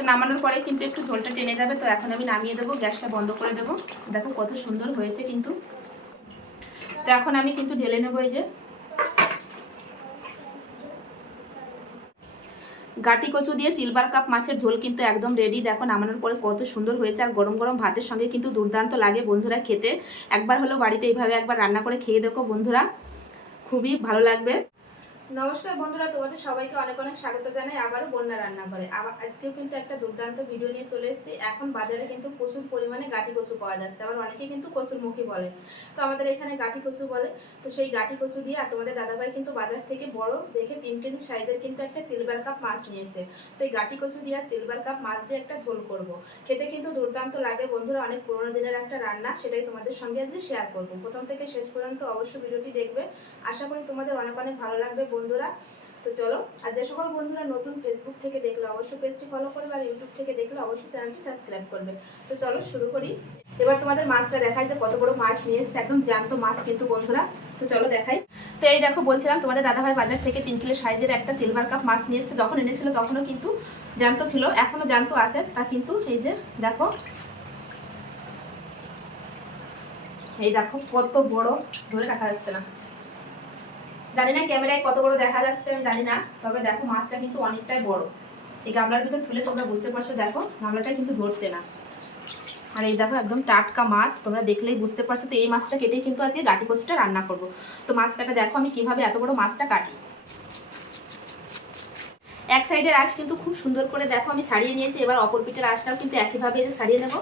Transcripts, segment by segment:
তো নামানোর পরে কিন্তু একটু ঝোলটা টেনে যাবে, তো এখন আমি নামিয়ে দেবো, গ্যাসটা বন্ধ করে দেবো। দেখো কত সুন্দর হয়েছে কিন্তু। তো এখন আমি কিন্তু ঢেলে নেব এই যে। গাটি কচু দিয়ে চিলবার কাপ মাছের ঝোল কিন্তু একদম রেডি দেখো নামানোর পরে কত সুন্দর হয়েছে, আর গরম গরম ভাতের সঙ্গে কিন্তু দুর্দান্ত লাগে বন্ধুরা খেতে। একবার হলো বাড়িতে এইভাবে একবার রান্না করে খেয়ে দেখো বন্ধুরা। খুবই ভালো লাগবে। নমস্কার বন্ধুরা, তোমাদের সবাইকে অনেক অনেক স্বাগত জানাই আবারও বন্যা রান্না করে আবার আজকেও কিন্তু একটা দুর্দান্ত ভিডিও নিয়ে চলে এসেছি। এখন বাজারে কিন্তু প্রচুর পরিমাণে গাঠি কচু পাওয়া যাচ্ছে। আবার অনেকে কিন্তু কচুর মুখী বলে। তো আমাদের এখানে গাঠি কচু বলে। তো সেই গাঠি কচু দিয়ে আর তোমাদের দাদাভাই কিন্তু বাজার থেকে বড় দেখে তিন কেজি সাইজের কিন্তু একটা সিলভার কাপ মাছ নিয়েছে। তো এই গাটি কচু দিয়ে সিলভার কাপ মাছ দিয়ে একটা ঝোল করব। খেতে কিন্তু দুর্দান্ত লাগে বন্ধুরা, অনেক পুরোনো দিনের একটা রান্না। সেটাই তোমাদের সঙ্গে আজকে শেয়ার করব। প্রথম থেকে শেষ পর্যন্ত অবশ্যই ভিডিওটি দেখবে। আশা করি তোমাদের অনেক অনেক ভালো লাগবে। বন্ধুরা। তো চলো, আর যে সকল বন্ধুরা নতুন ফেসবুক থেকে দেখলে অবশ্যই পেজটি ফলো করবে আর ইউটিউব থেকে দেখলে অবশ্যই চ্যানেলটি সাবস্ক্রাইব করবে। তো চলো, শুরু করি। এবার তোমাদের মাছটা দেখাই যে কত বড় মাছ নিয়ে এসছে, একদম জ্যান্ত মাছ কিন্তু বন্ধুরা। তো চলো দেখাই। তো এই দেখো, বলছিলাম তোমাদের দাদাভাই বাজার থেকে তিন কিলো সাইজের একটা সিলভার কাপ মাছ নিয়ে এসছে। যখন এনেছিল তখনও কিন্তু জ্যান্ত ছিল এখনও জ্যান্ত আছে। তা কিন্তু এই যে দেখো, এই দেখো কত বড়, ধরে রাখা যাচ্ছে না। জানি না ক্যামেরায় কত বড় দেখা যাচ্ছে আমি জানি না, তবে দেখো মাছটা কিন্তু অনেকটাই বড়। এই গামলার ভিতর তুলে তোমরা বুঝতে পারছ, দেখো গামলাটা কিন্তু ধরছে না। আর এই দেখো একদম টাটকা মাছ, তোমরা দেখলেই বুঝতে পারছ। তো এই মাছটা কেটে কিন্তু আজকে গাটি কচুটা রান্না করব। তো মাছ কাটা দেখো আমি কীভাবে এত বড় মাছটা কাটি। এক সাইডের আঁশ কিন্তু খুব সুন্দর করে দেখো আমি সারিয়ে নিয়েছি, এবার অপর পিঠের আঁশটাও কিন্তু একইভাবে এই যে ছাড়িয়ে নেব।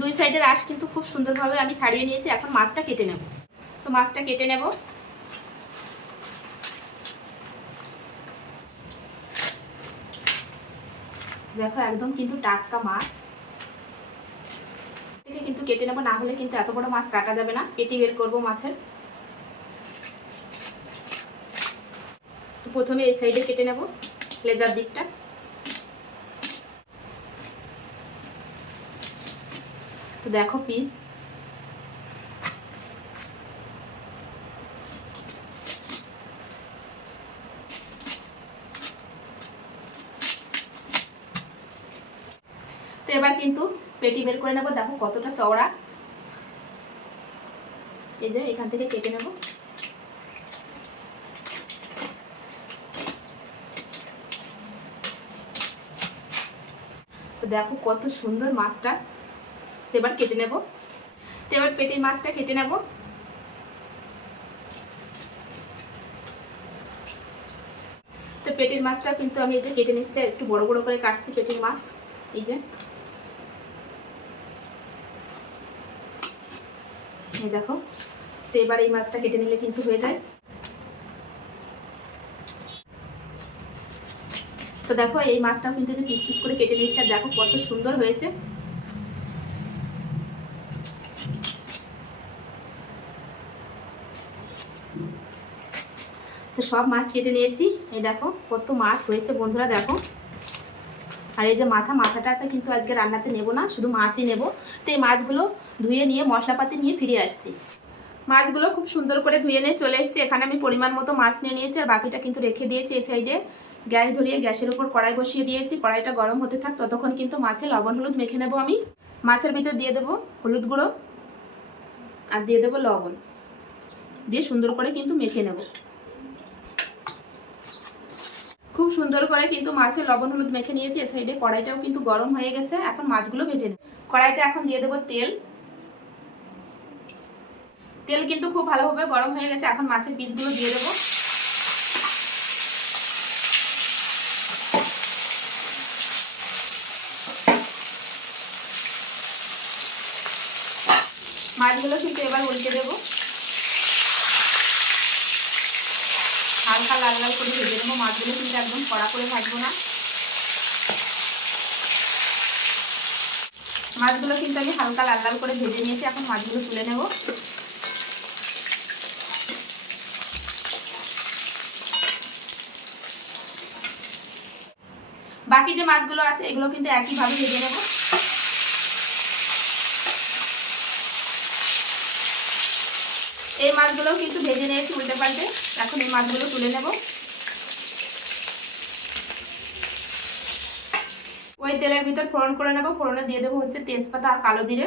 দুই সাইডের আঁশ কিন্তু খুব সুন্দরভাবে আমি সারিয়ে নিয়েছি, এখন মাছটা কেটে নেব। মাছটা কেটে নেব। দেখো, একদম কিন্তু টাটকা মাছ। থেকে কিন্তু কেটে নেব, না হলে কিন্তু এত বড় মাছ কাটা যাবে না। পেটি বের করব মাছের। তো প্রথমে এই সাইডে কেটে নেব, লেজার দিকটা। তো দেখো পিস তো এবার কিন্তু পেটি বের করে নেব। দেখো কতটা চওড়া। এই যে এখান থেকে কেটে নেব। তো দেখো কত সুন্দর মাছটা। এবার কেটে নেব। তো এবার পেটির মাছটা কেটে নেব। তো পেটির মাছটা কিন্তু আমি এই যে কেটে নিচ্ছি একটু বড় বড় করে কাটছি পেটির মাছ। এই যে। এই দেখো। তো এবার এই মাছটা কেটে নিলে কিন্তু হয়ে যায়। তো দেখো, এই মাছটাও কিন্তু যে পিস পিস করে কেটে আর দেখো কত সুন্দর হয়েছে। তো সব মাছ কেটে নিয়েছি। এই দেখো, কত মাছ হয়েছে বন্ধুরা, দেখো। আর এই যে মাথা মাথাটাতে কিন্তু আজকে রান্নাতে নেব না, শুধু মাছই নেব। তো এই মাছগুলো ধুয়ে নিয়ে, মশলাপাতি নিয়ে ফিরে আসছি। মাছগুলো খুব সুন্দর করে ধুয়ে নিয়ে চলে এসেছি। এখানে আমি পরিমাণ মতো মাছ নিয়ে নিয়েছি আর বাকিটা কিন্তু রেখে দিয়েছি এই সাইডে। গ্যাস ধরিয়ে গ্যাসের উপর কড়াই বসিয়ে দিয়েছি। কড়াইটা গরম হতে থাক, ততক্ষণ কিন্তু মাছে লবণ, হলুদ মেখে নেব আমি। মাছের ভিতর দিয়ে দেবো হলুদ গুঁড়ো আর দিয়ে দেবো লবণ। দিয়ে সুন্দর করে কিন্তু মেখে নেব। খুব সুন্দর করে কিন্তু মাছের লবণ হলুদ মেখে নিয়েছি। এ সাইডে কড়াইটাও কিন্তু গরম হয়ে গেছে। এখন মাছগুলো ভেজে নেব। কড়াইতে এখন দিয়ে দেবো তেল। তেল কিন্তু খুব ভালোভাবে গরম হয়ে গেছে। এখন মাছের পিসগুলো দিয়ে দেবো। মাছগুলো কিন্তু এবার উল্টে দেবো। হালকা লাল লাল করে ভেজে নেব। মাছগুলো কিন্তু একদম কড়া করে ভাজবো না। মাছগুলো কিন্তু আমি হালকা লাল লাল করে ভেজে নিয়েছি। এখন মাছগুলো তুলে নেব। বাকি যে মাছগুলো আছে, এগুলো কিন্তু একইভাবে ভেজে নেব। এই মাছগুলোও কিন্তু ভেজে নিয়েছি উল্টে পাল্টে। এখন এই মাছগুলো তুলে নেব। ওই তেলের ভিতর ফোড়ন করে নেব। ফোড়নে দিয়ে দেবো হচ্ছে তেজপাতা আর কালো জিরে।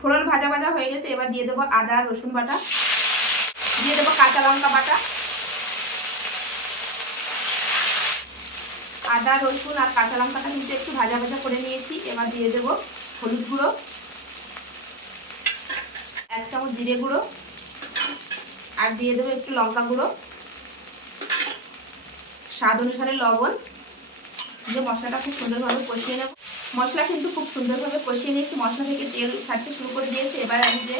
ফোড়ন ভাজা ভাজা হয়ে গেছে। এবার দিয়ে দেবো আদা, রসুন বাটা। দিয়ে দেবো কাঁচা লঙ্কা বাটা। আদা, রসুন আর কাঁচা লঙ্কাটা কিন্তু একটু ভাজা ভাজা করে নিয়েছি। এবার দিয়ে দেবো হলুদ গুঁড়ো। এক চামচ জিরে গুঁড়ো আর দিয়ে দেবো একটু লঙ্কা গুঁড়ো। স্বাদ অনুসারে লবণ। যে মশলাটা খুব সুন্দরভাবে কষিয়ে নেব। মশলা কিন্তু খুব সুন্দরভাবে কষিয়ে নিয়েছি। মশলা থেকে তেল ছাড়তে শুরু করে দিয়েছি। এবার আমি যে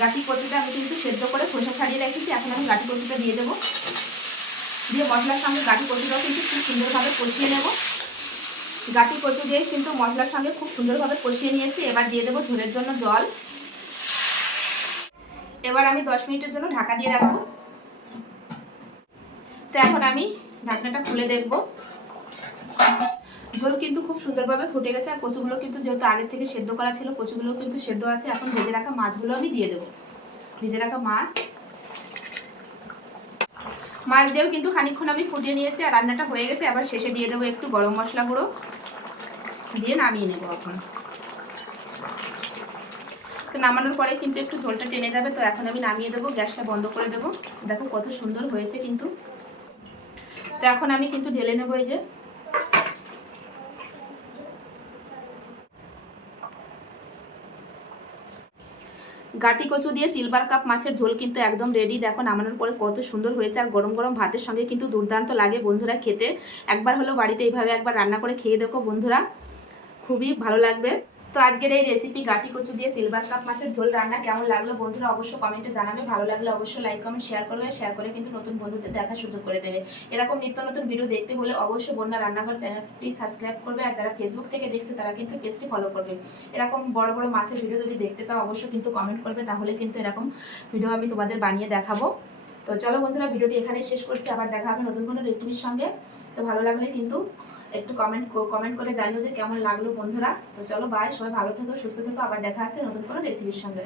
গাঠি কচুটা আমি কিন্তু সেদ্ধ করে খোসা ছাড়িয়ে রেখেছি। এখন আমি গাঠি কচুটা দিয়ে দেবো। দিয়ে মশলার সঙ্গে গাঠি কচুটাও কিন্তু খুব সুন্দরভাবে কষিয়ে নেব। গাঠি কচু দিয়ে কিন্তু মশলার সঙ্গে খুব সুন্দরভাবে কষিয়ে নিয়েছি। এবার দিয়ে দেবো ঝোলের জন্য জল। এবার আমি দশ মিনিটের জন্য ঢাকা দিয়ে রাখব। তো এখন আমি ঢাকনাটা খুলে দেখব। ঝোল কিন্তু খুব সুন্দরভাবে ফুটে গেছে, আর কচুগুলো কিন্তু যেহেতু আগে থেকে সেদ্ধ করা ছিল, কচুগুলো কিন্তু সেদ্ধ আছে, এখন ভেজে রাখা মাছগুলো আমি দিয়ে দেবো। ভেজে রাখা মাছ। মাছ দিয়েও কিন্তু খানিকক্ষণ আমি ফুটিয়ে নিয়েছি, আর রান্নাটা হয়ে গেছে। আবার শেষে দিয়ে দেবো একটু গরম মশলা গুঁড়ো। দিয়ে নামিয়ে নেব এখন। তো নামানোর পরে কিন্তু একটু ঝোলটা টেনে যাবে, তো এখন আমি নামিয়ে দেবো, গ্যাসটা বন্ধ করে দেবো। দেখো কত সুন্দর হয়েছে কিন্তু। তো এখন আমি কিন্তু ঢেলে নেব এই যে। গাটি কচু দিয়ে চিলবার কাপ মাছের ঝোল কিন্তু একদম রেডি দেখো নামানোর পরে কত সুন্দর হয়েছে, আর গরম গরম ভাতের সঙ্গে কিন্তু দুর্দান্ত লাগে বন্ধুরা খেতে। একবার হলো বাড়িতে এইভাবে একবার রান্না করে খেয়ে দেখো বন্ধুরা। খুবই ভালো লাগবে। তো আজকের এই রেসিপি গাটি কচু দিয়ে সিলভার কাপ মাছের ঝোল রান্না কেমন লাগল বন্ধুরা অবশ্যই কমেন্টে জানাবে। ভালো লাগলে অবশ্যই লাইক কমেন্ট শেয়ার করবে। শেয়ার করে কিন্তু নতুন বন্ধুদের দেখার সুযোগ করে দেবে। এরকম নিত্য নতুন ভিডিও দেখতে হলে অবশ্যই বন্যা রান্নাঘর চ্যানেলটি সাবস্ক্রাইব করবে আর যারা ফেসবুক থেকে দেখছ তারা কিন্তু পেজটি ফলো করবে। এরকম বড় বড় মাছের ভিডিও যদি দেখতে চাও অবশ্যই কিন্তু কমেন্ট করবে, তাহলে কিন্তু এরকম ভিডিও আমি তোমাদের বানিয়ে দেখাবো। তো চলো বন্ধুরা ভিডিওটি এখানেই শেষ করছি। আবার দেখা হবে নতুন কোনো রেসিপির সঙ্গে। তো ভালো লাগলে কিন্তু একটু কমেন্ট কমেন্ট করে জানিও যে কেমন লাগল বন্ধুরা। তো চলো বাই সবাই ভালো থেকো, সুস্থ থেকো। আবার দেখা আছে নতুন কোনো রেসিপির সঙ্গে।